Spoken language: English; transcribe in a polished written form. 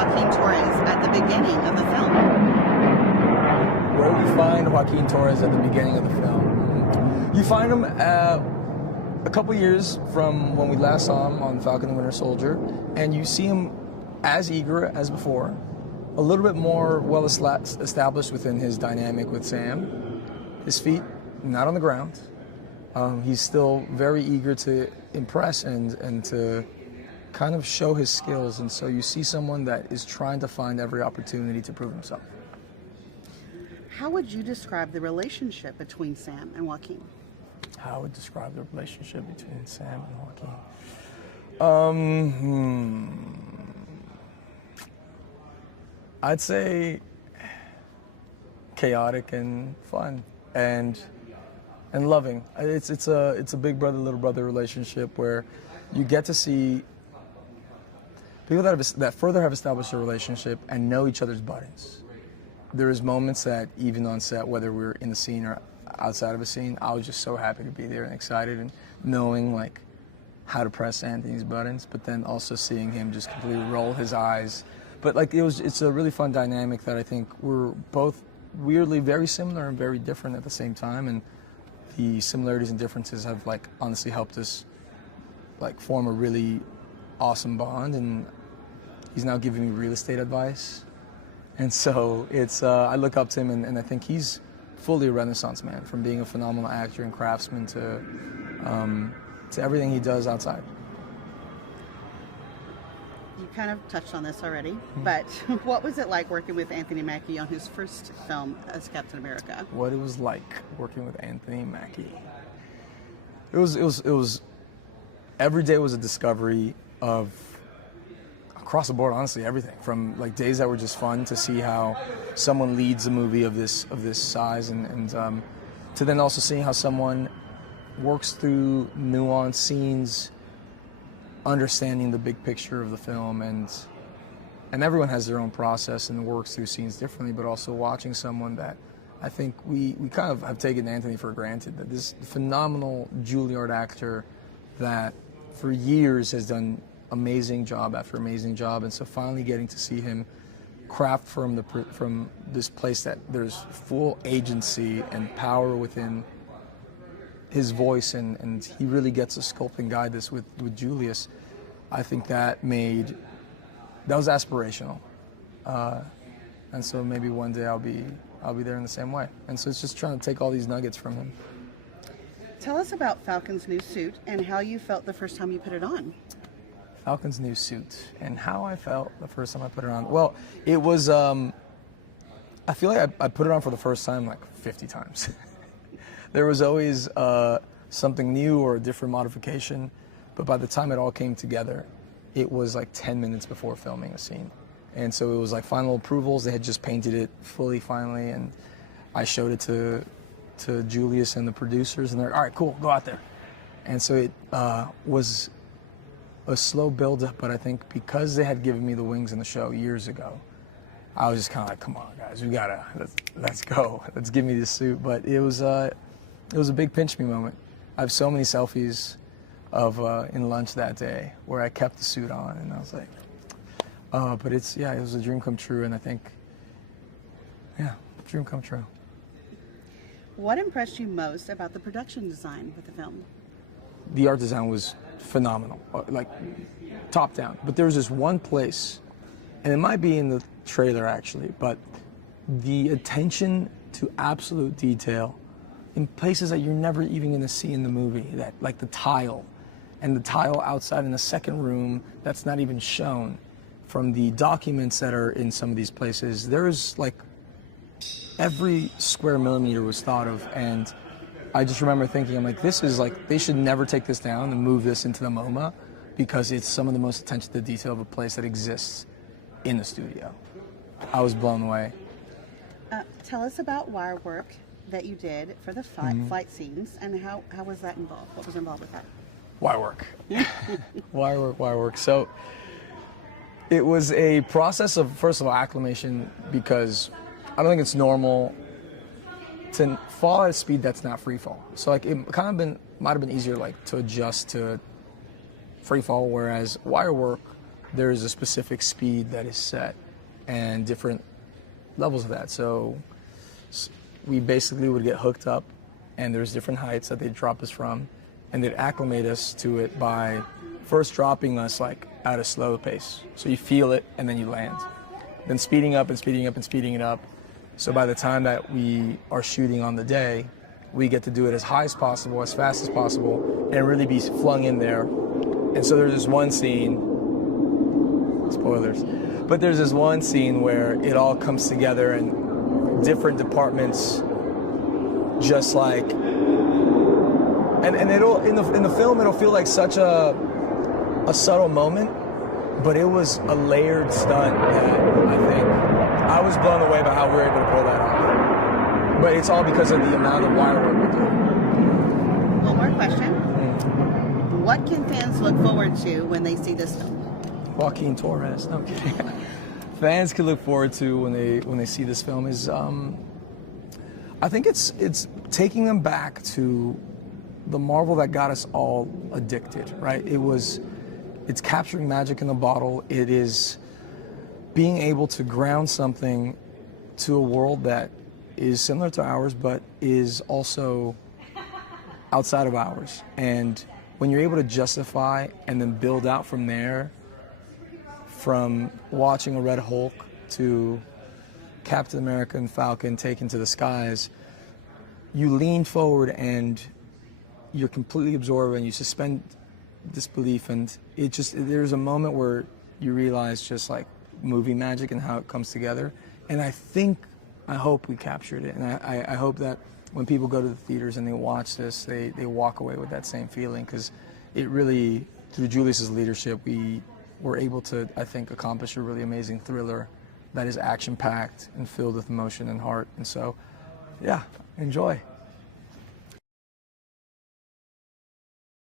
Joaquin Torres at the beginning of the film? Where do you find Joaquin Torres at the beginning of the film? You find him a couple years from when we last saw him on Falcon and Winter Soldier, and you see him as eager as before, a little bit more well established within his dynamic with Sam. His feet not on the ground. He's still very eager to impress and to kind of show his skills, and so you see someone that is trying to find every opportunity to prove himself. How would you describe the relationship between Sam and Joaquin? How I would describe the relationship between Sam and Joaquin? I'd say chaotic and fun and loving. It's a big brother little brother relationship where you get to see people that further have established a relationship and know each other's buttons. There's moments that even on set, whether we're in the scene or outside of a scene, I was just so happy to be there and excited and knowing like how to press Anthony's buttons, but then also seeing him just completely roll his eyes. But like it's a really fun dynamic that I think we're both weirdly very similar and very different at the same time, and the similarities and differences have like honestly helped us like form a really awesome bond. And he's now giving me real estate advice, and so it's I look up to him and I think he's fully a Renaissance man, from being a phenomenal actor and craftsman to everything he does outside. You kind of touched on this already, but what was it like working with Anthony Mackie on his first film as Captain America? What it was like working with Anthony Mackie. It was every day was a discovery of across the board, honestly, everything from like days that were just fun to see how someone leads a movie of this size and to then also seeing how someone works through nuanced scenes, understanding the big picture of the film, and everyone has their own process and works through scenes differently, but also watching someone that I think we kind of have taken Anthony for granted, that this phenomenal Juilliard actor that for years has done amazing job after amazing job, and so finally getting to see him craft from this place that there's full agency and power within his voice, and he really gets to sculpt and guide this with Julius. I think that was aspirational, and so maybe one day I'll be there in the same way. And so it's just trying to take all these nuggets from him. Tell us about Falcon's new suit and how you felt the first time you put it on. Falcon's new suit and how I felt the first time I put it on. Well, it was. I feel like I put it on for the first time like 50 times. There was always something new or a different modification, but by the time it all came together, it was like 10 minutes before filming a scene. And so it was like final approvals. They had just painted it fully finally, and I showed it to Julius and the producers, and they're like, all right, cool, go out there. And so it was a slow build-up, but I think because they had given me the wings in the show years ago, I was just kind of like, come on, guys, let's go. Let's give me this suit. But it was a big pinch me moment. I have so many selfies of in lunch that day where I kept the suit on, and I was like, but it was a dream come true, and I think, dream come true. What impressed you most about the production design with the film? The art design was phenomenal, like top down. But there was this one place, and it might be in the trailer actually, but the attention to absolute detail in places that you're never even going to see in the movie, that like the tile outside in the second room that's not even shown, from the documents that are in some of these places. There's like every square millimeter was thought of, and I just remember thinking, I'm like, this is like, they should never take this down and move this into the MoMA, because it's some of the most attention to detail of a place that exists in the studio. I was blown away. Tell us about wire work that you did for the flight scenes, and how was that involved? What was involved with that? Wire work. Wire work. So it was a process of, first of all, acclimation, because I don't think it's normal to fall at a speed that's not free fall. So like it might have been easier like to adjust to free fall, whereas wire work there is a specific speed that is set and different levels of that. So we basically would get hooked up, and there's different heights that they'd drop us from, and they'd acclimate us to it by first dropping us like at a slow pace. So you feel it and then you land. Then speeding up and speeding up and speeding it up. So by the time that we are shooting on the day, we get to do it as high as possible, as fast as possible, and really be flung in there. And so there's this one scene, spoilers, but there's this one scene where it all comes together and different departments just like, and it'll, in the film, it'll feel like such a subtle moment, but it was a layered stunt that I think I was blown away by how we were able to pull that off. But it's all because of the amount of wire work we're doing. One more question. What can fans look forward to when they see this film? Joaquin Torres. No, I'm kidding. Fans can look forward to when they see this film is, I think it's taking them back to the Marvel that got us all addicted, right? It's capturing magic in the bottle. It is being able to ground something to a world that is similar to ours, but is also outside of ours. And when you're able to justify and then build out from there, from watching a Red Hulk to Captain America and Falcon taken to the skies, you lean forward and you're completely absorbed and you suspend disbelief, and there's a moment where you realize just like movie magic and how it comes together. And I hope we captured it, and I hope that when people go to the theaters and they watch this, they walk away with that same feeling, because it really, through Julius's leadership, we were able to, I think, accomplish a really amazing thriller that is action-packed and filled with emotion and heart. And so, yeah, enjoy.